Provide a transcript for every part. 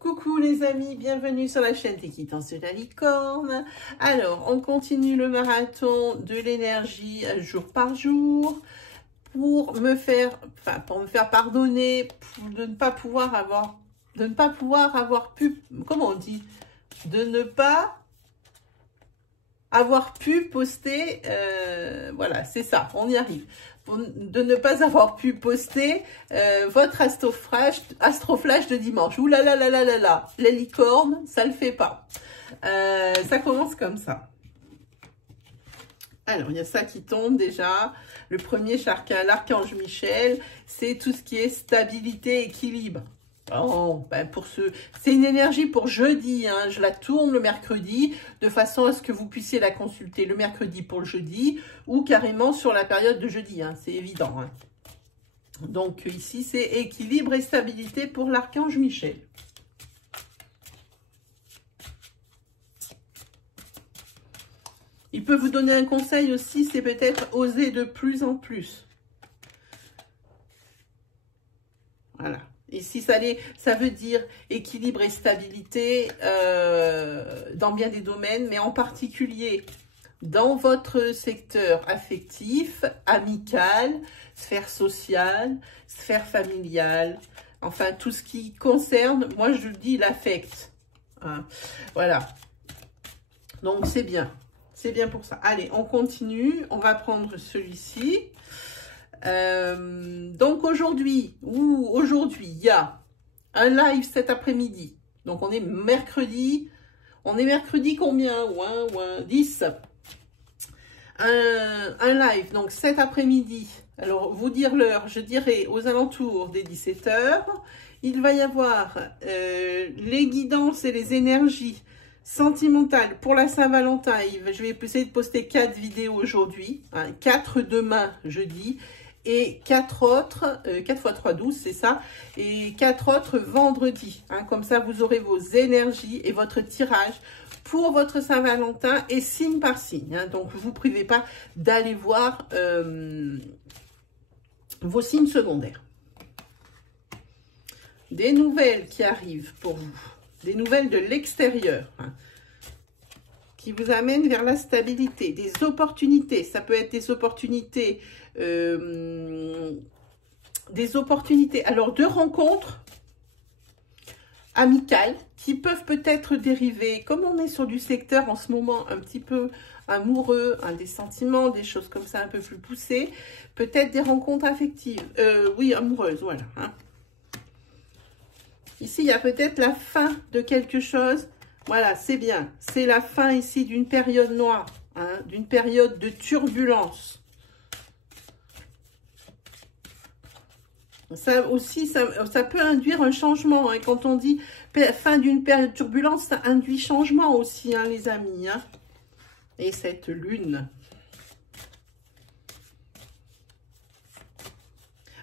Coucou les amis, bienvenue sur la chaîne des Quittances de la Licorne. Alors, on continue le marathon de l'énergie jour par jour pour me faire pardonner de ne pas pouvoir avoir pu, comment on dit, de ne pas avoir pu poster, voilà, c'est ça, on y arrive. De ne pas avoir pu poster votre astroflash de dimanche. Ouh là là là là là là, les licornes, ça le fait pas. Ça commence comme ça. Alors, il y a ça qui tombe déjà. Le premier l'archange Michel, c'est tout ce qui est stabilité, équilibre. Oh, ben c'est une énergie pour jeudi, hein. Je la tourne le mercredi de façon à ce que vous puissiez la consulter le mercredi pour le jeudi ou carrément sur la période de jeudi, hein. C'est évident, hein. Donc ici, c'est équilibre et stabilité pour l'archange Michel. Il peut vous donner un conseil aussi, c'est peut-être oser de plus en plus. Voilà. Ici, ça veut dire équilibre et stabilité dans bien des domaines, mais en particulier dans votre secteur affectif, amical, sphère sociale, sphère familiale, enfin tout ce qui concerne, moi je dis l'affect. Hein. Voilà. Donc c'est bien pour ça. Allez, on continue, on va prendre celui-ci. Donc aujourd'hui, il y a un live cet après-midi. Donc on est mercredi. On est mercredi combien? 10. Un live, donc cet après-midi. Alors, vous dire l'heure, je dirais aux alentours des 17 h. Il va y avoir les guidances et les énergies sentimentales pour la Saint-Valentin. Je vais essayer de poster 4 vidéos aujourd'hui. Hein, 4 demain, jeudi. Et 4 autres, 4 x 3, 12, c'est ça, et 4 autres vendredi. Hein, comme ça, vous aurez vos énergies et votre tirage pour votre Saint-Valentin et signe par signe. Hein, donc, vous ne vous privez pas d'aller voir vos signes secondaires. Des nouvelles qui arrivent pour vous, des nouvelles de l'extérieur, hein, qui vous amènent vers la stabilité, des opportunités. Ça peut être des opportunités alors de rencontres amicales qui peuvent peut-être dériver, comme on est sur du secteur en ce moment un petit peu amoureux, hein, des sentiments, des choses comme ça un peu plus poussées, peut-être des rencontres affectives, oui, amoureuses, voilà. Hein. Ici, il y a peut-être la fin de quelque chose. Voilà, c'est bien. C'est la fin ici d'une période noire, hein, d'une période de turbulence. Ça aussi, ça peut induire un changement. Hein. Quand on dit fin d'une période de turbulence, ça induit changement aussi, hein, les amis. Hein. Et cette lune.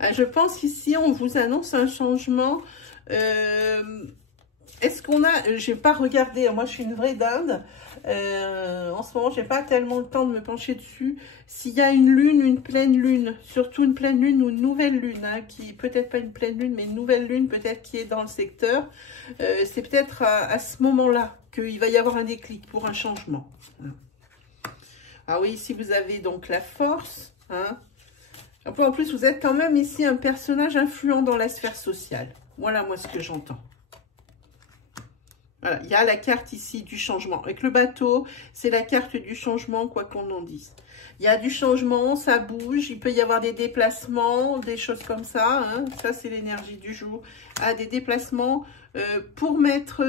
Je pense qu'ici, on vous annonce un changement. Est-ce qu'on a... Je n'ai pas regardé. Moi, je suis une vraie dinde. En ce moment, je n'ai pas tellement le temps de me pencher dessus. S'il y a une lune, une pleine lune, surtout une pleine lune ou une nouvelle lune, hein, qui peut-être pas une pleine lune, mais une nouvelle lune peut-être qui est dans le secteur, c'est peut-être à ce moment-là qu'il va y avoir un déclic pour un changement. Ah oui, ici, vous avez donc la force. Hein. En plus, vous êtes quand même ici un personnage influent dans la sphère sociale. Voilà, moi, ce que j'entends. Voilà, il y a la carte ici du changement. Avec le bateau, c'est la carte du changement, quoi qu'on en dise. Il y a du changement, ça bouge. Il peut y avoir des déplacements, des choses comme ça. Hein. Ça, c'est l'énergie du jour. Ah, des déplacements pour mettre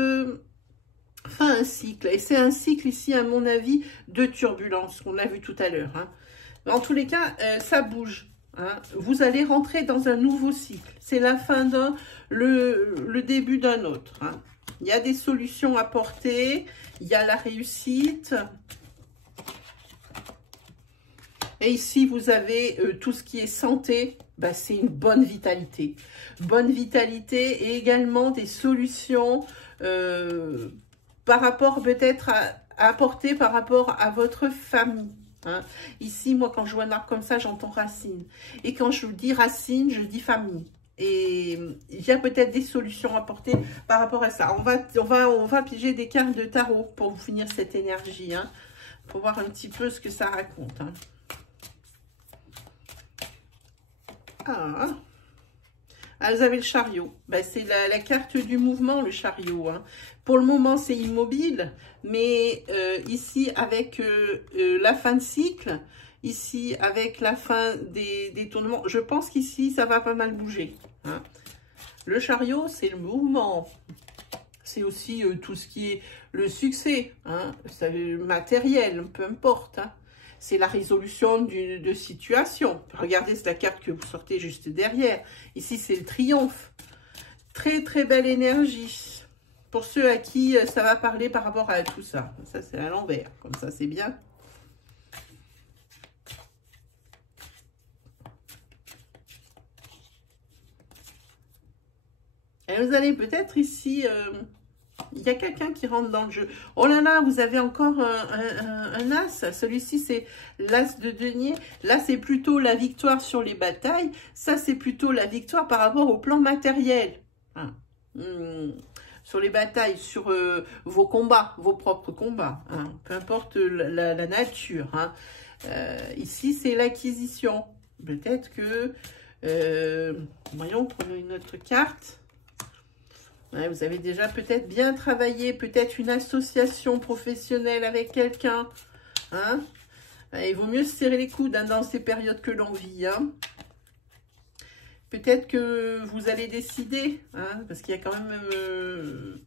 fin à un cycle. Et c'est un cycle ici, à mon avis, de turbulence, qu'on a vu tout à l'heure. Hein. En tous les cas, ça bouge. Hein. Vous allez rentrer dans un nouveau cycle. C'est la fin d'un, le début d'un autre. Hein. Il y a des solutions à porter, il y a la réussite. Et ici, vous avez tout ce qui est santé, bah, c'est une bonne vitalité. Bonne vitalité et également des solutions par rapport peut-être à apporter par rapport à votre famille. Hein. Ici, moi, quand je vois un arbre comme ça, j'entends racine. Et quand je dis racine, je dis famille. Et il y a peut-être des solutions à apporter par rapport à ça. On va piger des cartes de tarot pour vous finir cette énergie, hein, pour voir un petit peu ce que ça raconte. Hein. Ah, vous avez le chariot. Ben, c'est la carte du mouvement, le chariot. Hein. Pour le moment, c'est immobile, mais ici, avec la fin de cycle, ici, avec la fin des tournements, je pense qu'ici, ça va pas mal bouger. Hein. Le chariot, c'est le mouvement. C'est aussi tout ce qui est le succès, hein, matériel, peu importe. Hein. C'est la résolution de situation. Regardez, c'est la carte que vous sortez juste derrière. Ici, c'est le triomphe. Très, très belle énergie. Pour ceux à qui ça va parler par rapport à tout ça. Ça, c'est à l'envers. Comme ça, c'est bien. Et vous allez peut-être ici... il y a quelqu'un qui rentre dans le jeu. Oh là là, vous avez encore un as. Celui-ci, c'est l'as de denier. Là, c'est plutôt la victoire sur les batailles. Ça, c'est plutôt la victoire par rapport au plan matériel. Hein. Sur les batailles, sur vos combats, vos propres combats. Hein. Peu importe la nature. Hein. Ici, c'est l'acquisition. Peut-être que... voyons, prenons une autre carte. Ouais, vous avez déjà peut-être bien travaillé, peut-être une association professionnelle avec quelqu'un. Hein? Il vaut mieux se serrer les coudes hein, dans ces périodes que l'on vit. Hein? Peut-être que vous allez décider, hein, parce qu'il y a quand même...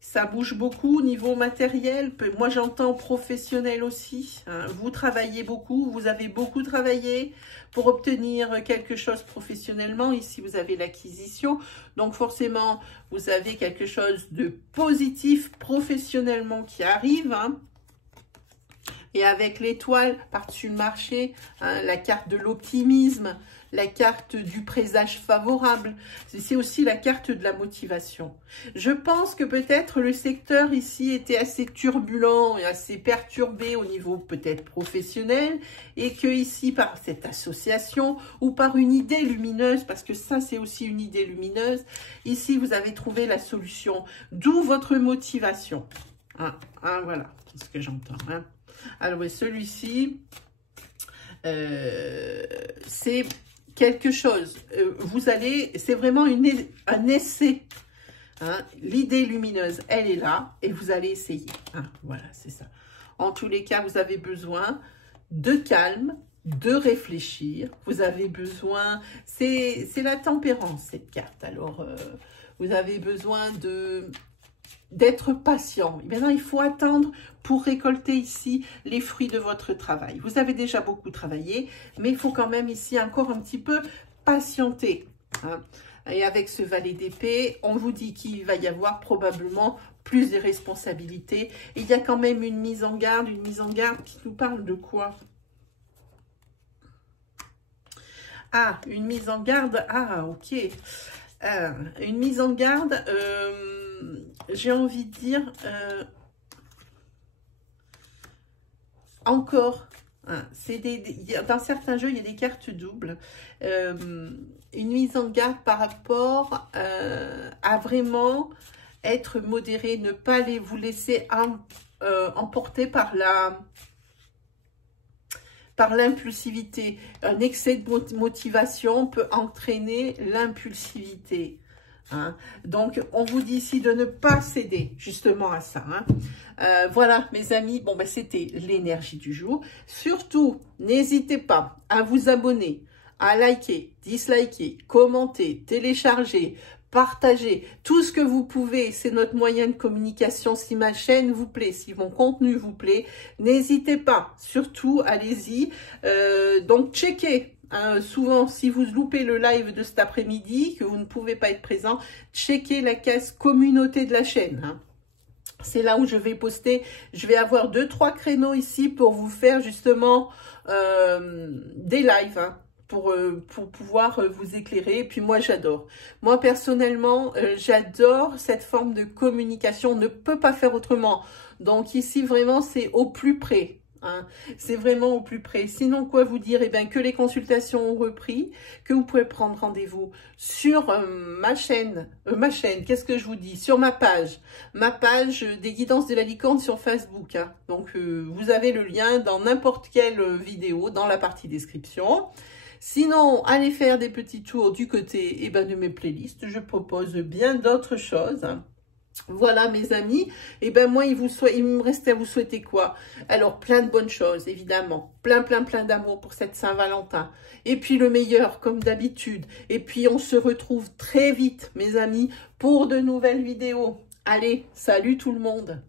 ça bouge beaucoup au niveau matériel. Moi, j'entends professionnel aussi. Hein. Vous travaillez beaucoup, vous avez beaucoup travaillé pour obtenir quelque chose professionnellement. Ici, vous avez l'acquisition. Donc, forcément, vous avez quelque chose de positif professionnellement qui arrive. Hein. Et avec l'étoile par-dessus le marché, hein, la carte de l'optimisme, la carte du présage favorable, c'est aussi la carte de la motivation. Je pense que peut-être le secteur ici était assez turbulent et assez perturbé au niveau peut-être professionnel et que ici par cette association ou par une idée lumineuse, parce que ça c'est aussi une idée lumineuse, ici vous avez trouvé la solution, d'où votre motivation. Voilà, c'est ce que j'entends. Hein. Alors, celui-ci, c'est quelque chose. Vous allez, c'est vraiment un essai. Hein. L'idée lumineuse, elle est là et vous allez essayer. Hein. Voilà, c'est ça. En tous les cas, vous avez besoin de calme, de réfléchir. Vous avez besoin, c'est la tempérance, cette carte. Alors, vous avez besoin d'être patient. Maintenant, il faut attendre pour récolter ici les fruits de votre travail. Vous avez déjà beaucoup travaillé, mais il faut quand même ici encore un petit peu patienter. Hein. Et avec ce valet d'épée, on vous dit qu'il va y avoir probablement plus de responsabilités. Et il y a quand même une mise en garde qui nous parle de quoi? Ah, une mise en garde. Ah, ok. Une mise en garde... j'ai envie de dire, encore, hein, dans certains jeux, il y a des cartes doubles, une mise en garde par rapport à vraiment être modéré, ne pas vous laisser emporter par l'impulsivité. Un excès de motivation peut entraîner l'impulsivité. Hein. Donc, on vous dit ici de ne pas céder justement à ça. Hein. Voilà, mes amis, bon, ben, c'était l'énergie du jour. Surtout, n'hésitez pas à vous abonner, à liker, disliker, commenter, télécharger, partager, tout ce que vous pouvez. C'est notre moyen de communication. Si ma chaîne vous plaît, si mon contenu vous plaît, n'hésitez pas. Surtout, allez-y. Donc, checkez. Souvent, si vous loupez le live de cet après-midi, que vous ne pouvez pas être présent, checkez la case communauté de la chaîne. Hein. C'est là où je vais poster. Je vais avoir 2-3 créneaux ici pour vous faire justement des lives. Hein, pour pouvoir vous éclairer. Et puis moi, j'adore. Moi, personnellement, j'adore cette forme de communication. On ne peut pas faire autrement. Donc ici, vraiment, c'est au plus près. hein. C'est vraiment au plus près. Sinon, quoi vous dire? Eh bien, que les consultations ont repris, que vous pouvez prendre rendez-vous sur ma chaîne, qu'est-ce que je vous dis? Sur ma page des guidances de la licorne sur Facebook, hein. Donc, vous avez le lien dans n'importe quelle vidéo, dans la partie description. Sinon, allez faire des petits tours du côté de mes playlists. Je propose bien d'autres choses. Voilà mes amis, et moi il me restait à vous souhaiter quoi? Alors plein de bonnes choses évidemment, plein d'amour pour cette Saint-Valentin, et puis le meilleur comme d'habitude, et puis on se retrouve très vite mes amis pour de nouvelles vidéos. Allez, salut tout le monde!